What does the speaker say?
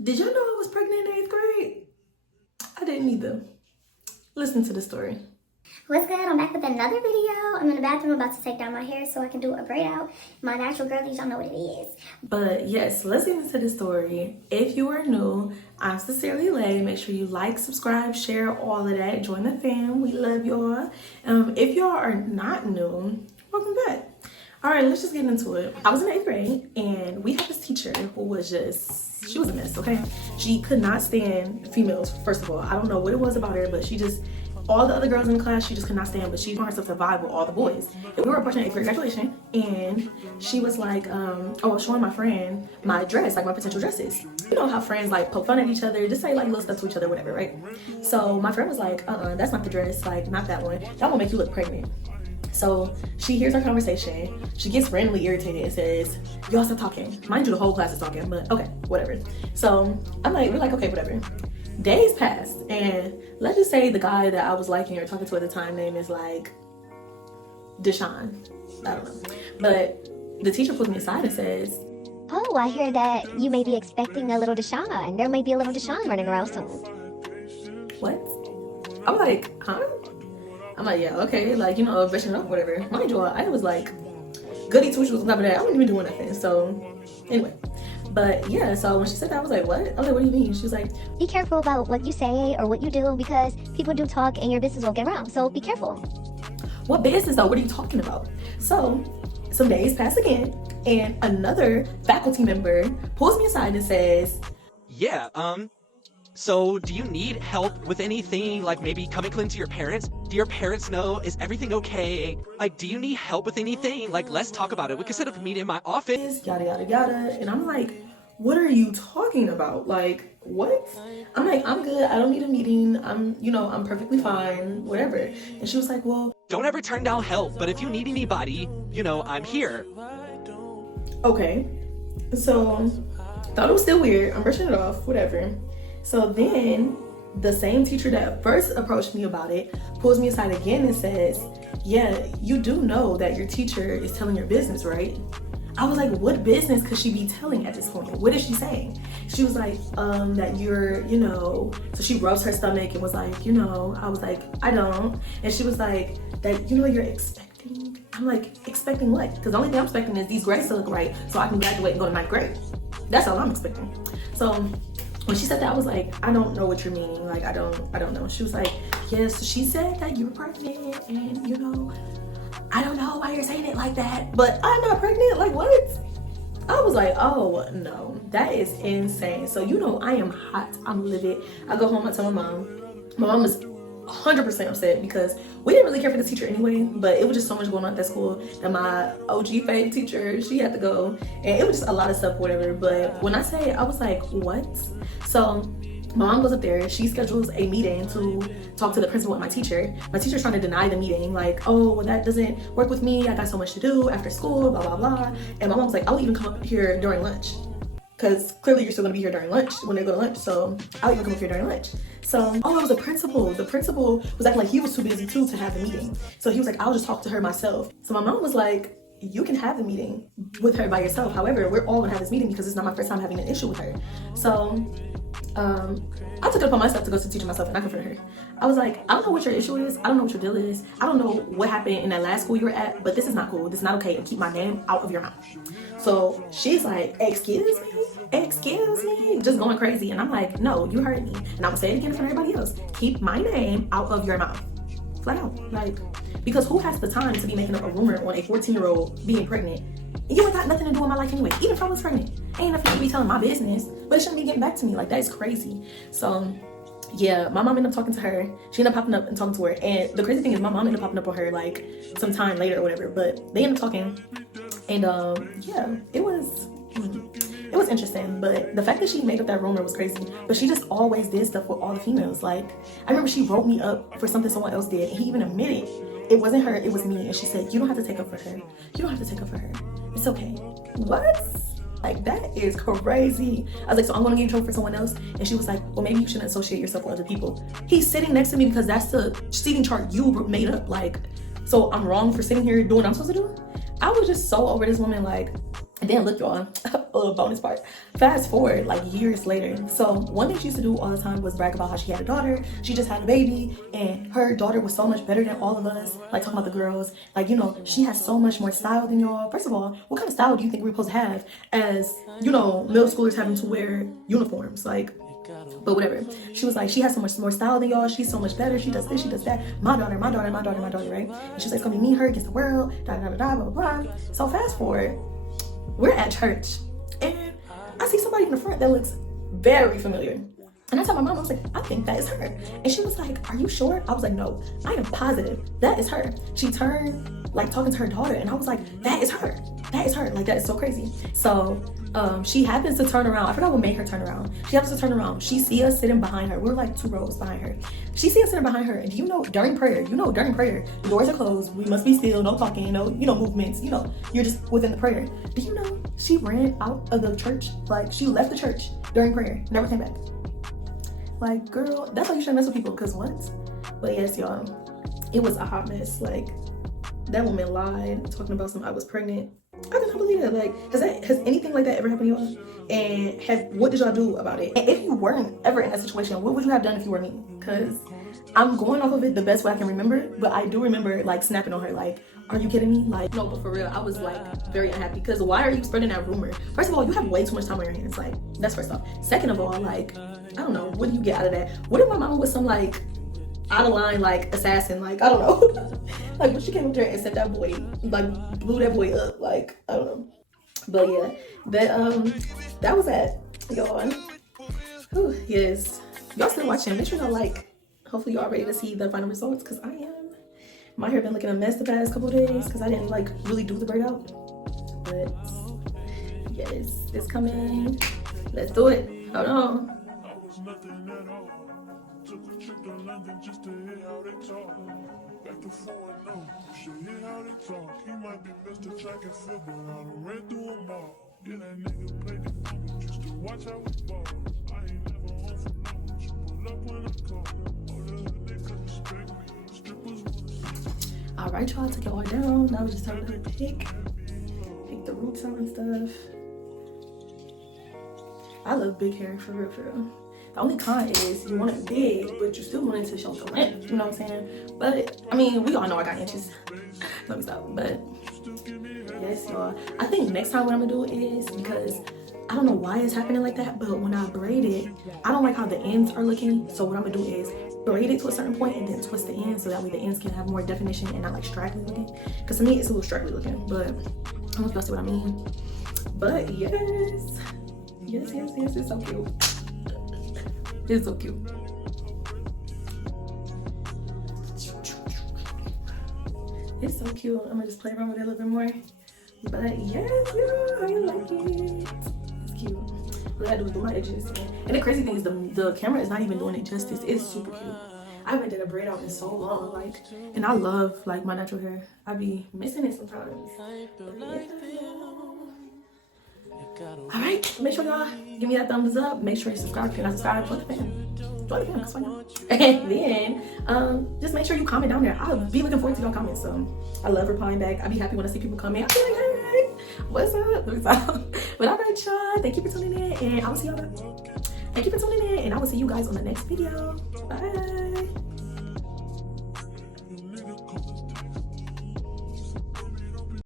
Did you know I was pregnant in 8th grade? I didn't either. Listen to the story. What's good? I'm back with another video. I'm in the bathroom about to take down my hair so I can do a braid out. My natural girlies, y'all know what it is. But yes, let's get into the story. If you are new, I'm sincerely Lay. Make sure you like, subscribe, share, all of that. Join the fam. We love y'all. If y'all are not new, welcome back. All right, let's just get into it. I was in 8th grade and we had this teacher who was she was a mess, okay? She could not stand females, first of all. I don't know what it was about her, but all the other girls in the class, she just could not stand, but she found herself to vibe with all the boys. And we were approaching 8th grade graduation, and she was like, I was showing my friend my dress, like my potential dresses. You know how friends like poke fun at each other, just say like little stuff to each other, whatever, right? So my friend was like, that's not the dress, like not that one. That will make you look pregnant. So she hears our conversation, she gets randomly irritated and says, y'all stop talking. Mind you, the whole class is talking, but okay, whatever. So we're like, okay, whatever. Days passed, and let's just say the guy that I was liking or talking to at the time name is like Deshaun. I don't know. But the teacher pulls me aside and says, oh, I hear that you may be expecting a little Deshaun. There may be a little Deshaun running around soon. what? I was like, huh? I'm like, yeah, okay, like, brushing it up, whatever. Mind you, I was like, goody two shoes on top of that. I wasn't even doing nothing. So, anyway. But yeah, so when she said that, I was like, what? I was like, what do you mean? She was like, Be careful about what you say or what you do because people do talk and your business will get around. So be careful. what business though? What are you talking about? So, some days pass again, and another faculty member pulls me aside and says, Yeah, so do you need help with anything, like maybe coming clean to your parents? Do your parents know? Is everything okay? Like, do you need help with anything? Like, let's talk about it. We can set up a meeting in my office. yada, yada, yada. And I'm like, what are you talking about? Like, what? I'm like, I'm good. I don't need a meeting. I'm perfectly fine, whatever. And she was like, well, Don't ever turn down help, but if you need anybody, I'm here. okay. So, thought it was still weird. I'm brushing it off, whatever. So then, the same teacher that first approached me about it pulls me aside again and says, yeah, you do know that your teacher is telling your business, right? I was like, what business could she be telling at this point? What is she saying? She was like, that you're, so she rubs her stomach and was like, I was like, I don't. And she was like, that, you're expecting. I'm like, expecting what? Because the only thing I'm expecting is these grades to look right so I can graduate and go to 9th grade. That's all I'm expecting. So when she said that, I was like, I don't know what you're meaning. Like, I don't know. She was like, yes, she said that you're pregnant and, I don't know why you're saying it like that, but I'm not pregnant. Like, what? I was like, oh, no, that is insane. So, I am hot. I'm livid. I go home, I tell my mom. My mom is 100% upset because we didn't really care for the teacher anyway, but it was just so much going on at that school that my OG fave teacher, she had to go, and it was just a lot of stuff, whatever. But when I say, I was like, what? So my mom goes up there, she schedules a meeting to talk to the principal and my teacher. My teacher's trying to deny the meeting, like, oh, well, that doesn't work with me. I got so much to do after school, blah, blah, blah. And my mom was like, I'll even come up here during lunch. Because clearly you're still gonna be here during lunch when they go to lunch, so I'll even come up here during lunch. So, it was the principal. The principal was acting like he was too busy too to have the meeting. So he was like, I'll just talk to her myself. So my mom was like, you can have the meeting with her by yourself. However, we're all gonna have this meeting because it's not my first time having an issue with her. So, I took it upon myself to go to the teacher myself and I confronted her. I was like, I don't know what your issue is. I don't know what your deal is. I don't know what happened in that last school you were at, but this is not cool. This is not okay, and keep my name out of your mouth. So she's like, excuse me, just going crazy. And I'm like, no, you heard me. And I'm gonna say it again for everybody else. Keep my name out of your mouth. Flat out. Like, because who has the time to be making up a rumor on a 14-year-old being pregnant? You ain't got nothing to do with my life anyway. Even if I was pregnant, ain't nothing to be telling my business, but it shouldn't be getting back to me. Like, that is crazy. So yeah, my mom ended up talking to her. She ended up popping up and talking to her. And the crazy thing is my mom ended up popping up on her like some time later or whatever, but they ended up talking. And yeah, it was interesting. But the fact that she made up that rumor was crazy. But she just always did stuff with all the females. Like, I remember she wrote me up for something someone else did, and he even admitted it wasn't her, it was me. And she said, you don't have to take up for her. You don't have to take up for her. It's okay. What? Like, that is crazy. I was like, so I'm gonna get in trouble for someone else? And she was like, well, maybe you shouldn't associate yourself with other people. He's sitting next to me because that's the seating chart you made up. Like, so I'm wrong for sitting here doing what I'm supposed to do? I was just so over this woman. Like, And then look, y'all, a little bonus part. Fast forward like years later. So one thing she used to do all the time was brag about how she had a daughter. She just had a baby, and her daughter was so much better than all of us. Like talking about the girls, like, you know, she has so much more style than y'all. First of all, what kind of style do you think we're supposed to have as, you know, middle schoolers having to wear uniforms? Like, but whatever. She was like, she has so much more style than y'all. She's so much better. She does this, she does that. My daughter, right? And she's like, it's gonna be me, her against the world. Da da da da, blah blah blah. So fast forward. We're at church, and I see somebody in the front that looks very familiar. And I told my mom, I was like, I think that is her. And she was like, are you sure? I was like, no, I am positive that is her. She turned, like, talking to her daughter, and I was like, that is her. That is her. Like, that is so crazy. So she happens to turn around. I forgot what made her turn around. She happens to turn around. She see us sitting behind her. We were like 2 rows behind her. She see us sitting behind her, and you know, during prayer, the doors are closed. We must be still, no talking, no, you know, movements. You know, you're just within the prayer. Do you know she ran out of the church? Like, she left the church during prayer, never came back. Like, girl, that's why you shouldn't mess with people, because once. But yes, y'all, it was a hot mess. Like, that woman lied, talking about I was pregnant. I cannot believe it. Like, has anything like that ever happened to y'all? And what did y'all do about it? And if you weren't ever in that situation, what would you have done if you were me? Because I'm going off of it the best way I can remember, but I do remember like snapping on her, like, are you kidding me? Like, no, but for real, I was like very unhappy, because why are you spreading that rumor? First of all, you have way too much time on your hands. Like, that's first off. Second of all, like, I don't know, what do you get out of that? What if my mama was some like out of line, like, assassin? Like, I don't know. Like, when she came up there and set that boy, like, blew that boy up, like, I don't know. But yeah, that was that, y'all. Yes, y'all still watching. Make sure y'all like. Hopefully y'all ready to see the final results, because I am. My hair been looking a mess the past couple of days because I didn't like really do the braid out. But yes, it's coming. Let's do it. Hold on. Took a trip to London just to hear how they talk. Back to 4-0, should hear how they talk. He might be Mr. Track and Field, but I done ran through them all. Yeah, that nigga played the game just to watch how we ball. I ain't never home for no, just pull up when I call. All the other niggas respect me, strippers wanna see. Alright, y'all, I took it all down. Now we just time to pick the roots out and stuff. I love big hair, for real, for real. The only con is you want it big, but you still want it to show the length, you know what I'm saying? But, I mean, we all know I got inches. Let me stop. But, yes, y'all. I think next time what I'm going to do is, because I don't know why it's happening like that, but when I braid it, I don't like how the ends are looking. So what I'm going to do is braid it to a certain point and then twist the ends, so that way the ends can have more definition and not like straggly looking. Because to me, it's a little straggly looking, but I don't know if y'all see what I mean. But, yes. Yes, it's so cute. It's so cute. It's so cute. I'm gonna just play around with it a little bit more. But yes, yeah, I like it. It's cute. What I do is do my edges. And the crazy thing is the camera is not even doing it justice. It's super cute. I haven't did a braid out in so long, like, and I love like my natural hair. I be missing it sometimes. All right, make sure y'all give me that thumbs up. Make sure you subscribe if you're not subscribed. Join the fam. That's fine. And then just make sure you comment down there. I'll be looking forward to your comments. So I love replying back. I be happy when I see people comment. I be like, hey, what's up? But all right, y'all. Thank you for tuning in, and I will see y'all. Thank you for tuning in, and I will see you guys on the next video. Bye.